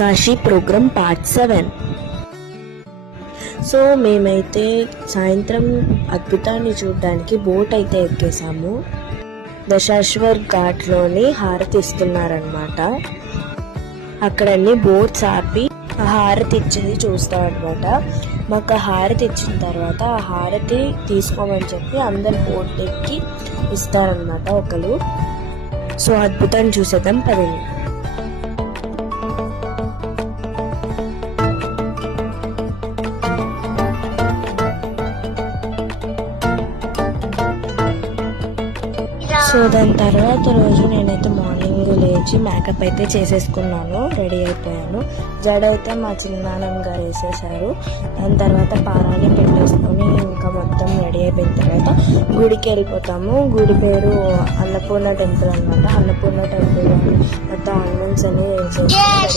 Kashi programme part 7. So మేమైతే సాయంత్రం అద్భుతాన్ని చూడడానికి బోట్ అయితే ఎక్కేసాము. దశాశ్వర్ ఘాట్లోని హారతి ఇస్తున్నారనమాట. అక్కడన్నీ బోట్స్ ఆపి హారతి ఇచ్చేది చూస్తామన్నమాట. మాకు ఆ హారతి ఇచ్చిన తర్వాత ఆ హారతి తీసుకోమని చెప్పి అందరు బోట్ ఎక్కి ఇస్తారనమాట ఒకరు. సో అద్భుతాన్ని చూసేద్దాం పదండి. సో దాని తర్వాత రోజు నేనైతే మార్నింగ్ లేచి మేకప్ అయితే చేసేసుకున్నాను, రెడీ అయిపోయాను. జడ అయితే మా చిన్నాన్నమ్మ గారు వేసేసారు. దాని తర్వాత పారాని పెట్టేసుకొని ఇంకా మొత్తం రెడీ అయిపోయిన తర్వాత గుడికి వెళ్ళిపోతాము. గుడి పేరు అన్నపూర్ణ టెంపుల్ అనమాట. అన్నపూర్ణ టెంపుల్ మొత్తం ఆర్నమెంట్స్ అన్ని